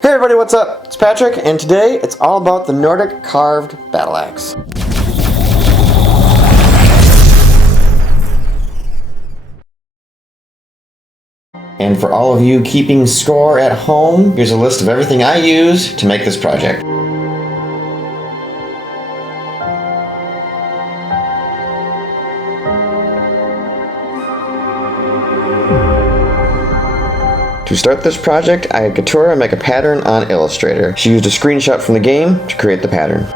Hey everybody, what's up? It's Patrick, and today it's all about the Nordic carved battle axe. And for all of you keeping score at home, here's a list of everything I use to make this project. To start this project, I had Katura make a pattern on Illustrator. She used a screenshot from the game to create the pattern.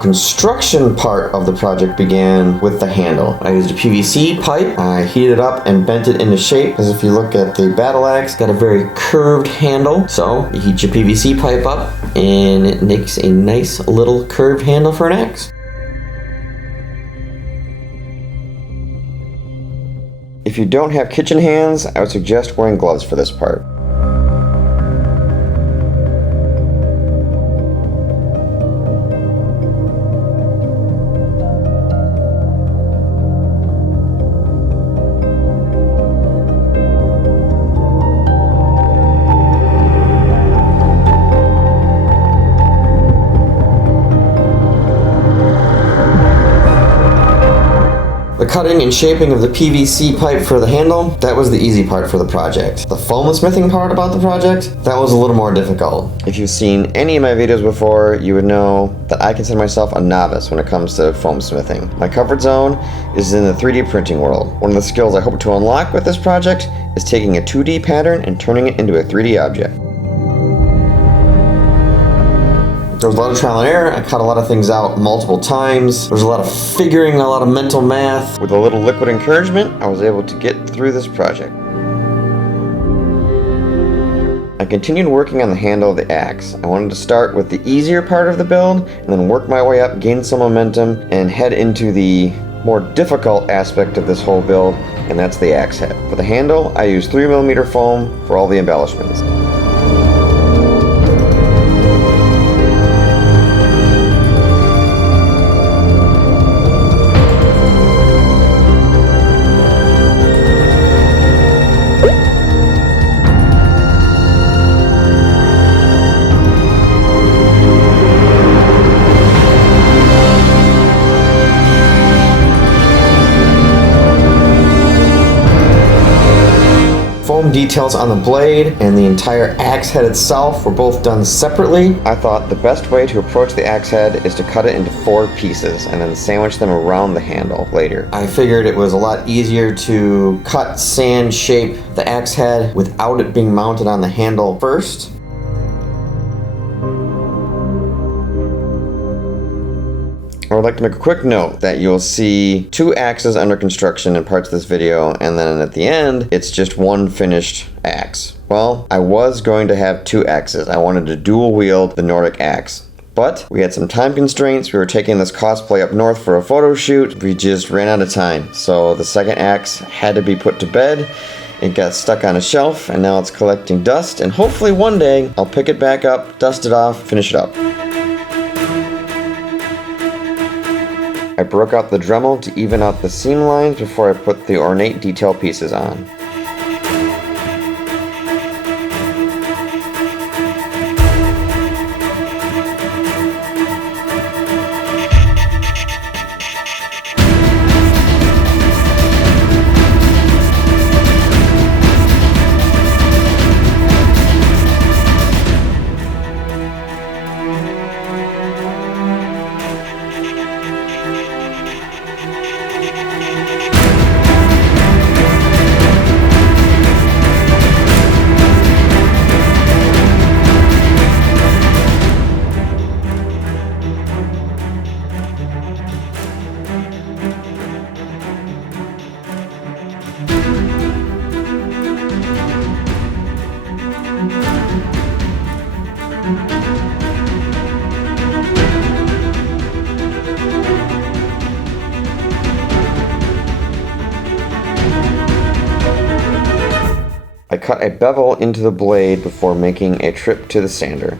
Construction part of the project began with the handle. I used a PVC pipe, I heated it up and bent it into shape, because if you look at the battle axe, it's got a very curved handle. So you heat your PVC pipe up and it makes a nice little curved handle for an axe. If you don't have kitchen hands, I would suggest wearing gloves for this part. The cutting and shaping of the PVC pipe for the handle, that was the easy part for the project. The foam smithing part about the project, that was a little more difficult. If you've seen any of my videos before, you would know that I consider myself a novice when it comes to foam smithing. My comfort zone is in the 3D printing world. One of the skills I hope to unlock with this project is taking a 2D pattern and turning it into a 3D object. There was a lot of trial and error. I cut a lot of things out multiple times. There was a lot of figuring, a lot of mental math. With a little liquid encouragement, I was able to get through this project. I continued working on the handle of the axe. I wanted to start with the easier part of the build, and then work my way up, gain some momentum, and head into the more difficult aspect of this whole build, and that's the axe head. For the handle, I used 3mm foam for all the embellishments. Foam details on the blade and the entire axe head itself were both done separately. I thought the best way to approach the axe head is to cut it into 4 pieces and then sandwich them around the handle later. I figured it was a lot easier to cut, sand, shape the axe head without it being mounted on the handle first. I would like to make a quick note that you'll see 2 axes under construction in parts of this video, and then at the end, it's just one finished axe. Well, I was going to have 2 axes. I wanted to dual wield the Nordic Ax. But we had some time constraints. We were taking this cosplay up north for a photo shoot. We just ran out of time. So the second axe had to be put to bed. It got stuck on a shelf, and now it's collecting dust, and hopefully one day I'll pick it back up, dust it off, finish it up. I broke out the Dremel to even out the seam lines before I put the ornate detail pieces on. I cut a bevel into the blade before making a trip to the sander.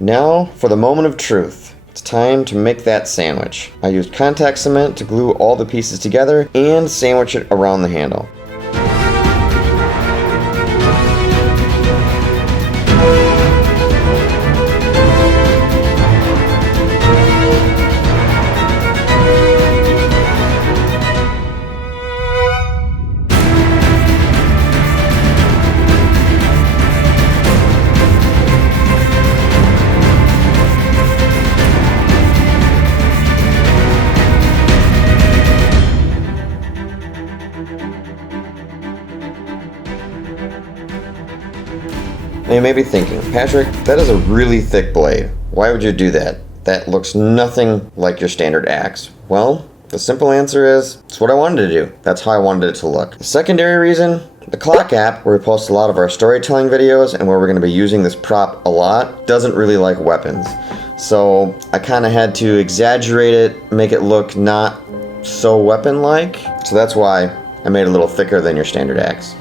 Now for the moment of truth. It's time to make that sandwich. I used contact cement to glue all the pieces together and sandwich it around the handle. Now you may be thinking, Patrick, that is a really thick blade. Why would you do that? That looks nothing like your standard axe. Well, the simple answer is, it's what I wanted to do. That's how I wanted it to look. The secondary reason, the clock app, where we post a lot of our storytelling videos and where we're going to be using this prop a lot, doesn't really like weapons. So I kind of had to exaggerate it, make it look not so weapon-like. So that's why I made it a little thicker than your standard axe.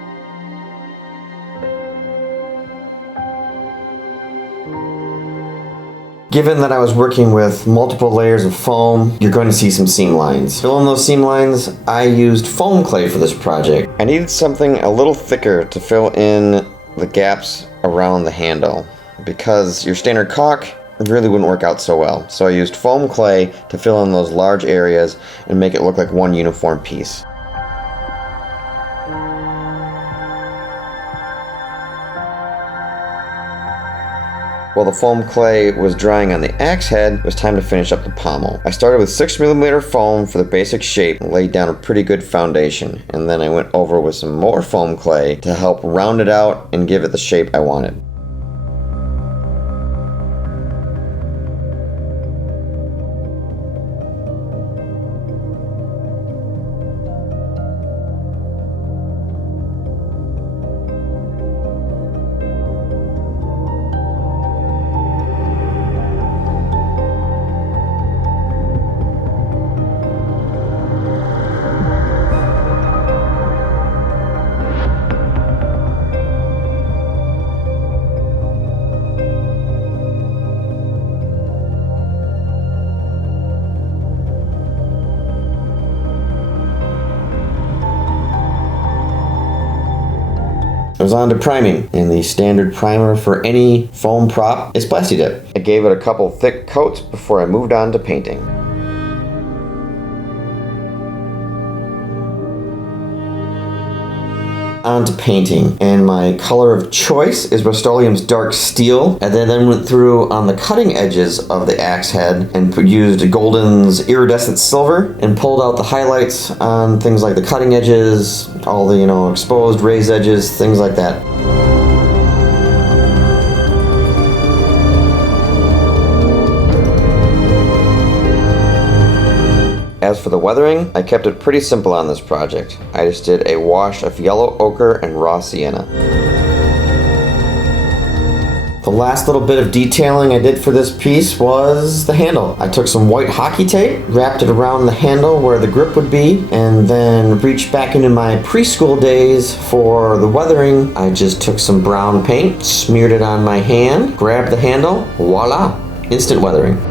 Given that I was working with multiple layers of foam, you're going to see some seam lines. To fill in those seam lines, I used foam clay for this project. I needed something a little thicker to fill in the gaps around the handle, because your standard caulk really wouldn't work out so well. So I used foam clay to fill in those large areas and make it look like one uniform piece. While the foam clay was drying on the axe head, it was time to finish up the pommel. I started with 6mm foam for the basic shape and laid down a pretty good foundation, and then I went over with some more foam clay to help round it out and give it the shape I wanted. I was on to priming, and the standard primer for any foam prop is Plastidip. I gave it a couple thick coats before I moved on to painting. On to painting, and my color of choice is Rust-Oleum's Dark Steel. I then went through on the cutting edges of the axe head and used Golden's Iridescent Silver and pulled out the highlights on things like the cutting edges, all the exposed raised edges, things like that. As for the weathering, I kept it pretty simple on this project. I just did a wash of yellow ochre and raw sienna. The last little bit of detailing I did for this piece was the handle. I took some white hockey tape, wrapped it around the handle where the grip would be, and then reached back into my preschool days for the weathering. I just took some brown paint, smeared it on my hand, grabbed the handle, voila, instant weathering.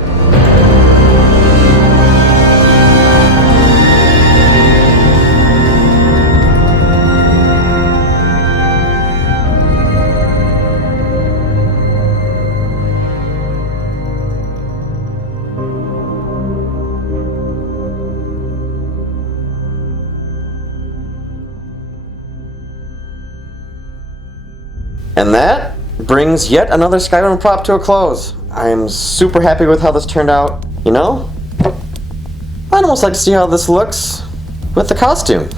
And that brings yet another Skyrim prop to a close. I'm super happy with how this turned out. I'd almost like to see how this looks with the costume.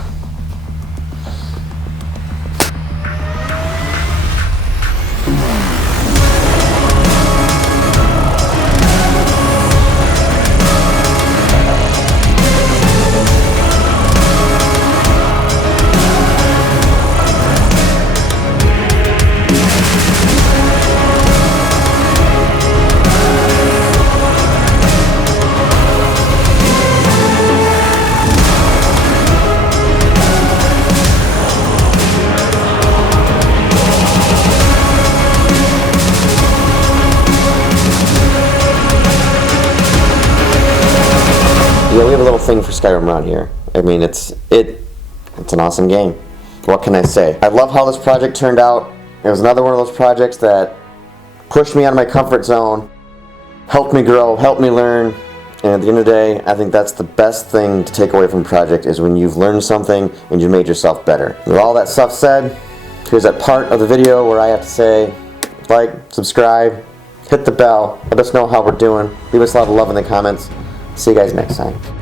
yeah, we have a little thing for Skyrim around here. I mean, it's an awesome game. What can I say? I love how this project turned out. It was another one of those projects that pushed me out of my comfort zone, helped me grow, helped me learn, and at the end of the day, I think that's the best thing to take away from a project is when you've learned something and you made yourself better. With all that stuff said, here's that part of the video where I have to say, like, subscribe, hit the bell, let us know how we're doing, leave us a lot of love in the comments. See you guys next time.